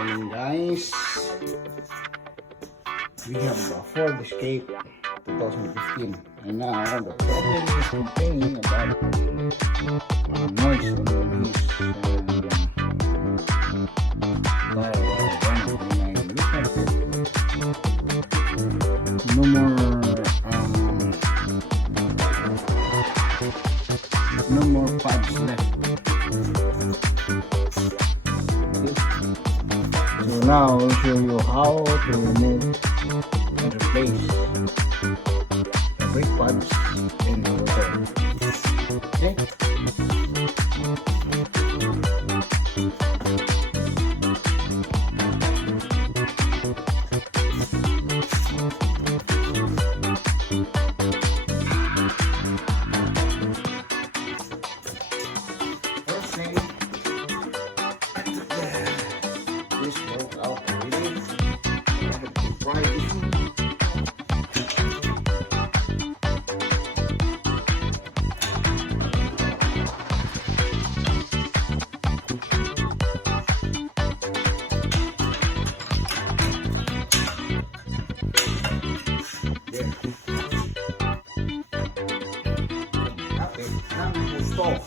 morning, guys. We have a Ford Escape 2015, and now the problem is complaining about noise on his tire while running. When I look at it, no more pads left. So now I'll show you how to remove and replace the brake pads in the rotor. Okay? First thing, this broke out already. I have to pry this one. There. Okay, now we will stop.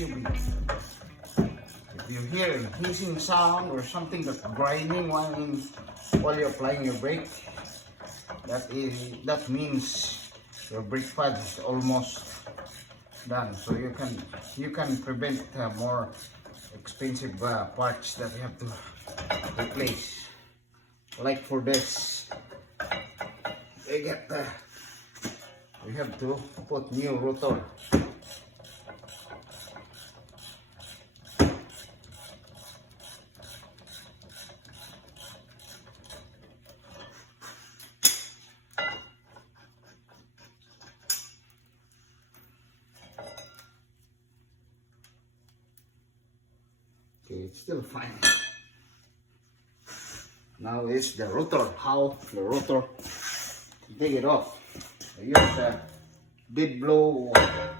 tubing. If you hear a hissing sound or something that's grinding while you're applying your brake, that means your brake pad is almost done. So you can prevent more expensive parts that you have to replace. Like for this, we have to put new rotor. Okay, it's still fine. Now is the rotor. How the rotor take it off. I use a dead blow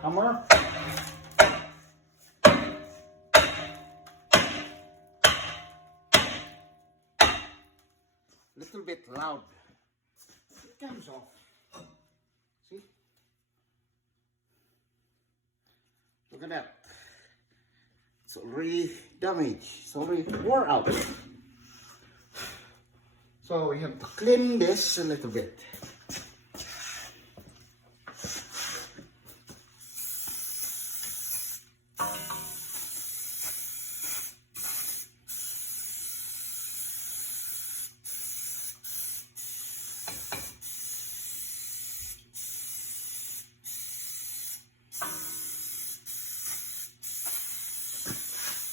hammer. Little bit loud. It comes off. See? Look at that. It's already damaged. It's already wore out. So we have to clean this a little bit.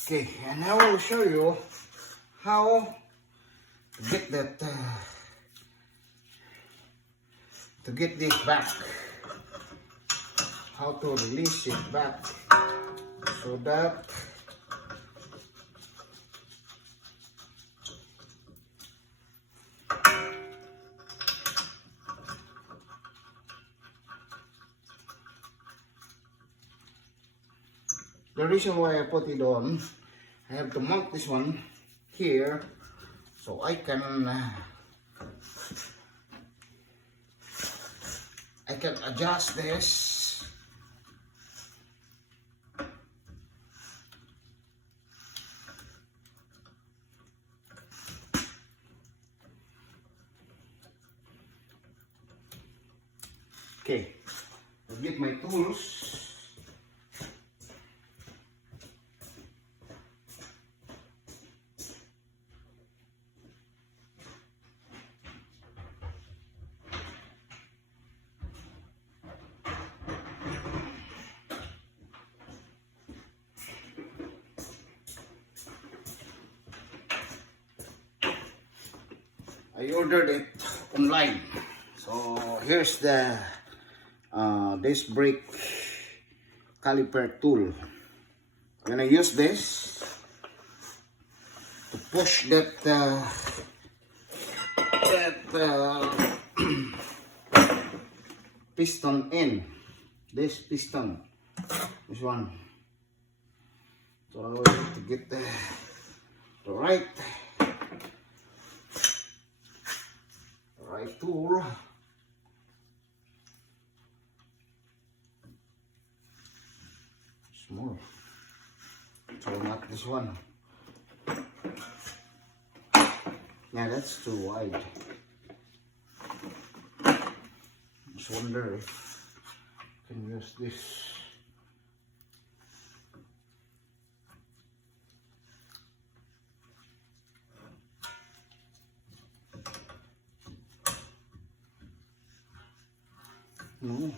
Okay, and I will show you how to get that to get this back, how to release it back so that the reason why I put it on, I have to mount this one here so I can adjust this. Okay, I'll get my tools. I ordered it online. So here's the disc brake caliper tool. I'm gonna use this to push that piston in. This piston, this one. So I will have to get the right tool. Small. So not this one. Yeah, that's too wide. Just wonder if I can use this. No.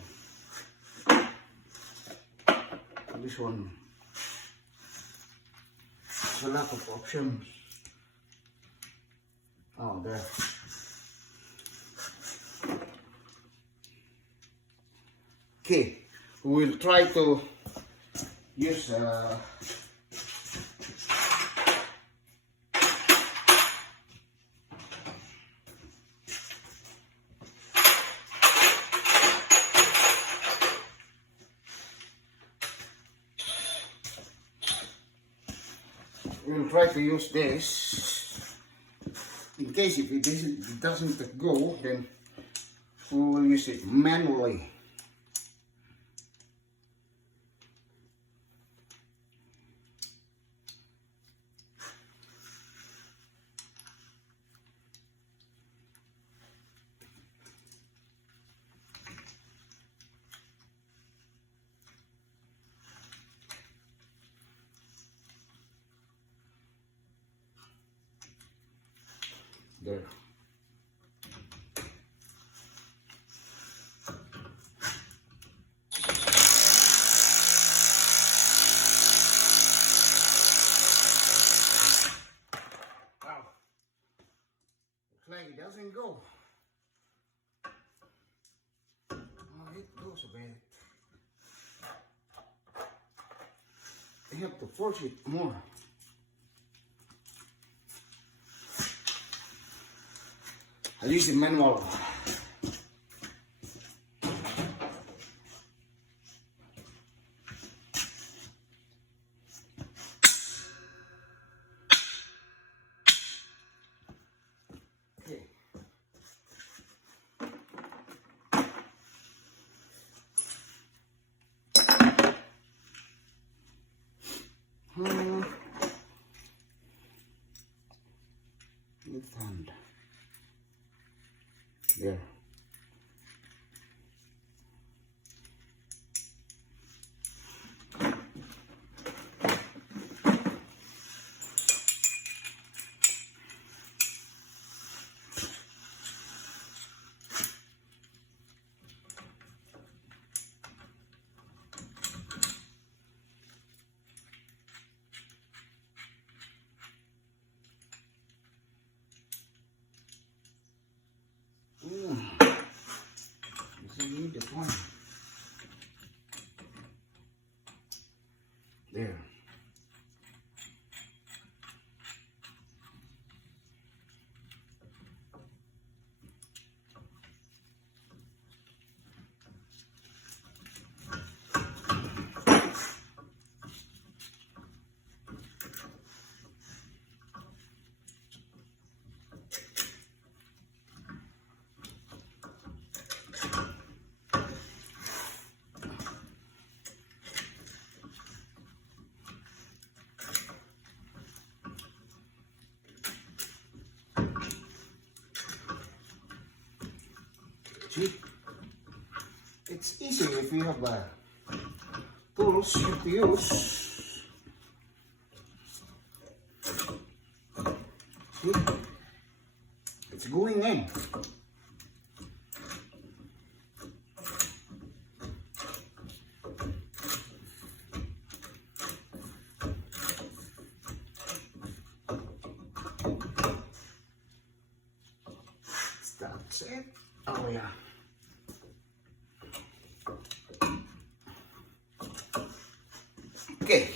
This one. There's a lot of options. Oh, there. Okay, we will try to use this. In case if it doesn't go, then we will use it manually. There. Wow. Looks like it doesn't go. Oh, it goes a bit. You have to force it more. I'll use the manual. Okay. Left hand. There. You need the point. There. See, it's easy if you have tools you have to use. See, it's going in. That's it. Oh yeah. Okay.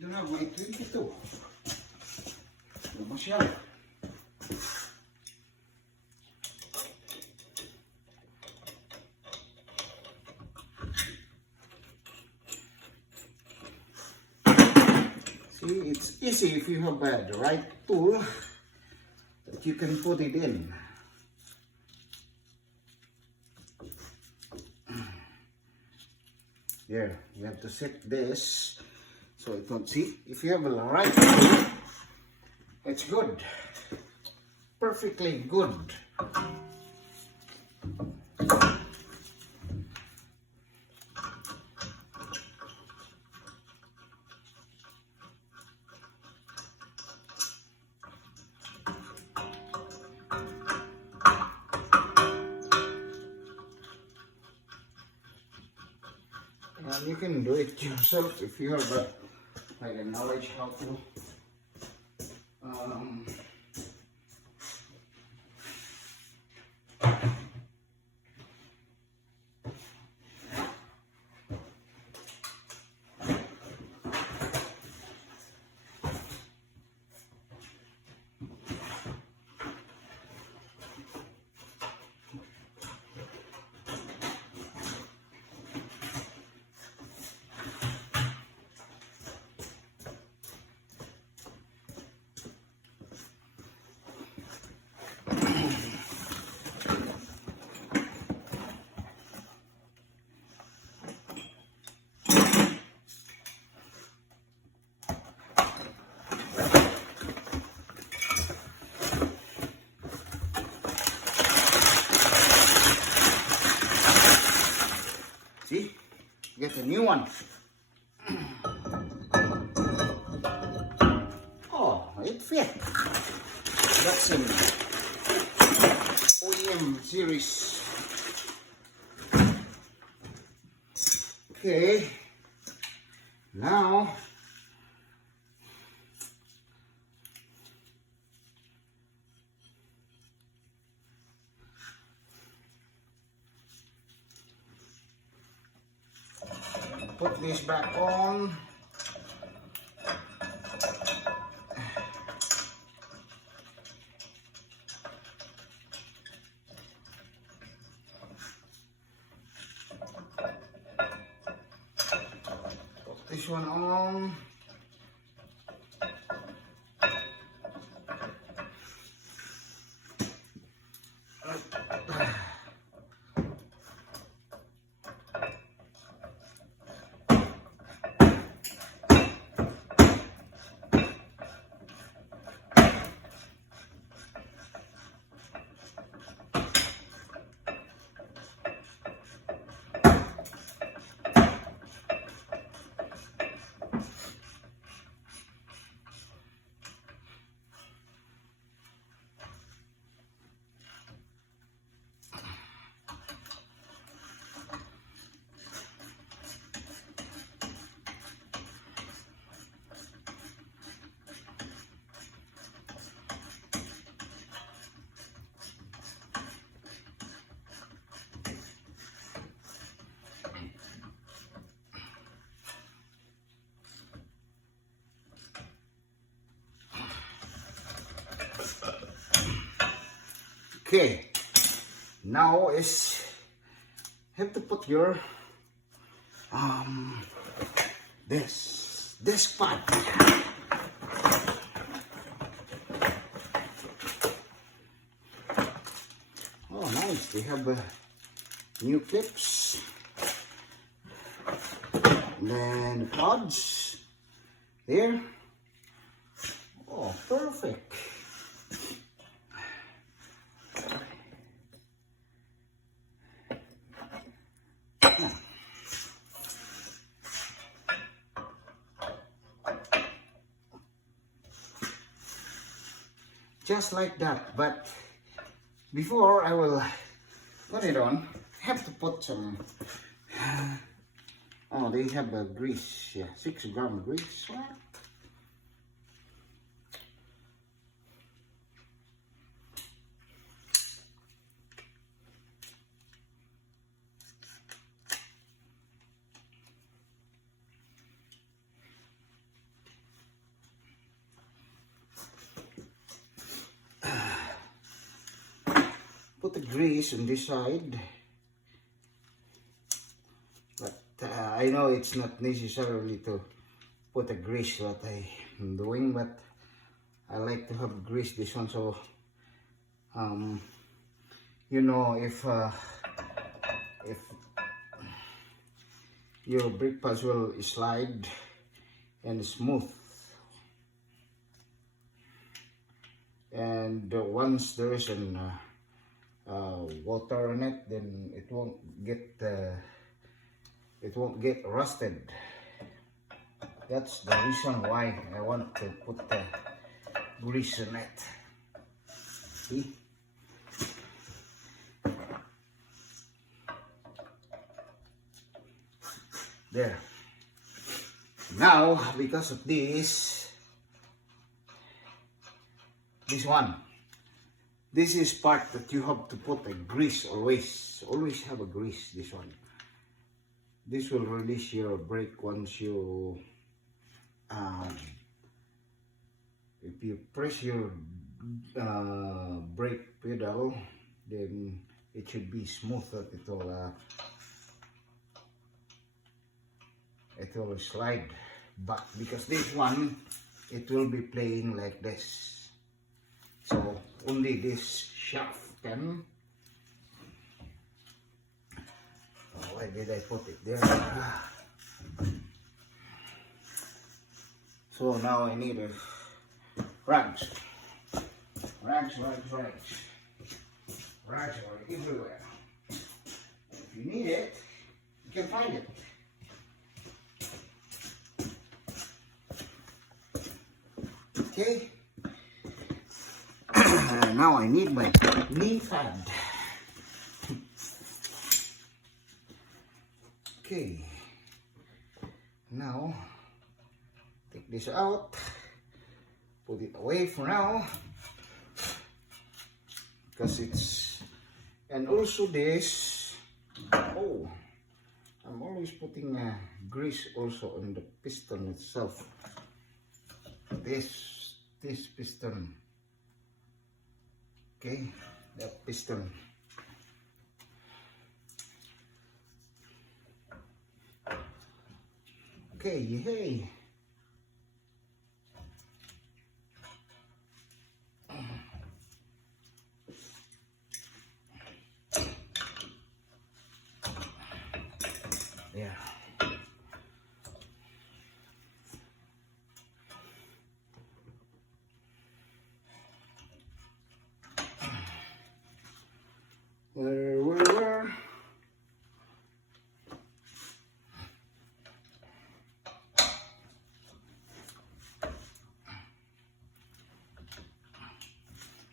You have my 22. Masyal. See, it's easy if you have the right tool that you can put it in. Here, you have to set this so it won't see. If you have the right tool, it's good. Perfectly good. And you can do it yourself if you have like a knowledge how to new one. Oh, it fit. That's an OEM series. Okay, now put this back on. Put this one on. Okay, now is have to put your this part. Oh, nice! They have new clips, and then the pods there. Oh, perfect. Just like that, but before I will put it on, I have to put some, oh, they have a grease, yeah, 6 gram grease. What? Put the grease on this side, but I know it's not necessarily to put a grease what I am doing, but I like to have grease this one, so you know, if your brake pads will slide and smooth, and once there is an water on it, then it won't get rusted. That's the reason why I want to put the grease on it. See? There. Now, because of this one, this is part that you have to put a grease always have a grease. This one, this will release your brake once you if you press your brake pedal, then it should be smooth, that it will slide back, because this one, it will be playing like this, so only this shaft can. Oh, why did I put it there? So now I need a rags everywhere. If you need it, you can find it. Okay. Now I need my knee pad. Okay. Now take this out. Put it away for now. Because it's, and also this, oh, I'm always putting grease also on the piston itself. This piston. Okay, that piston. Okay, hey. Yeah. Where?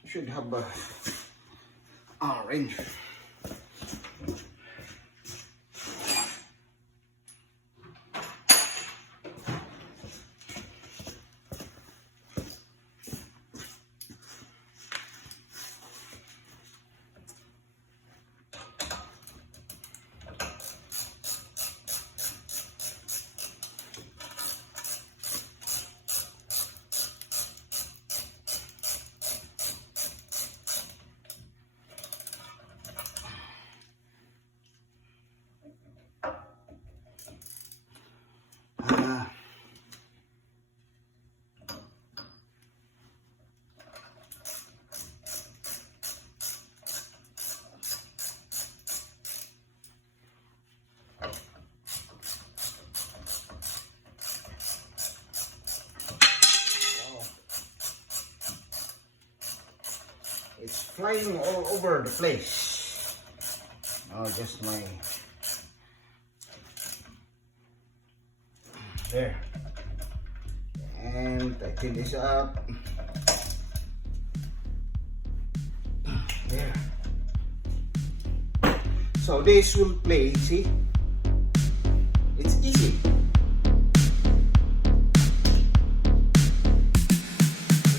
Should have a orange. It's flying all over the place. Oh, just my, there. And I clean this up. There. So this will play, see? It's easy.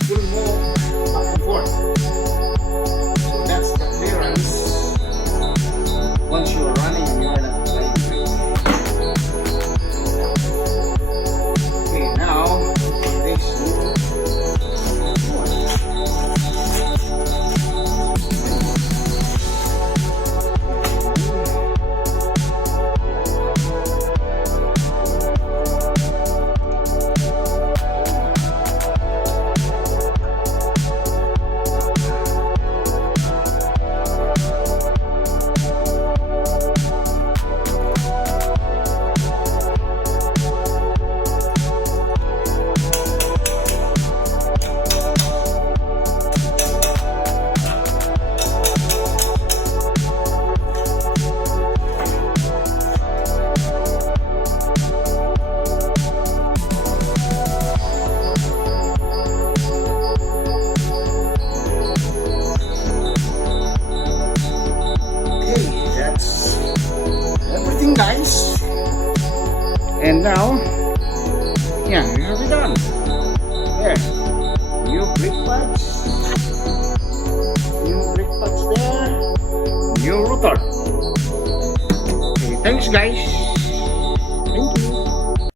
It will move back and forth. So that's the clearance. Once you are running, you are not playing. Okay, now this. Guys, and now, yeah, we have it done. There, new brake pads there, new rotor. Okay, thanks guys. Thank you.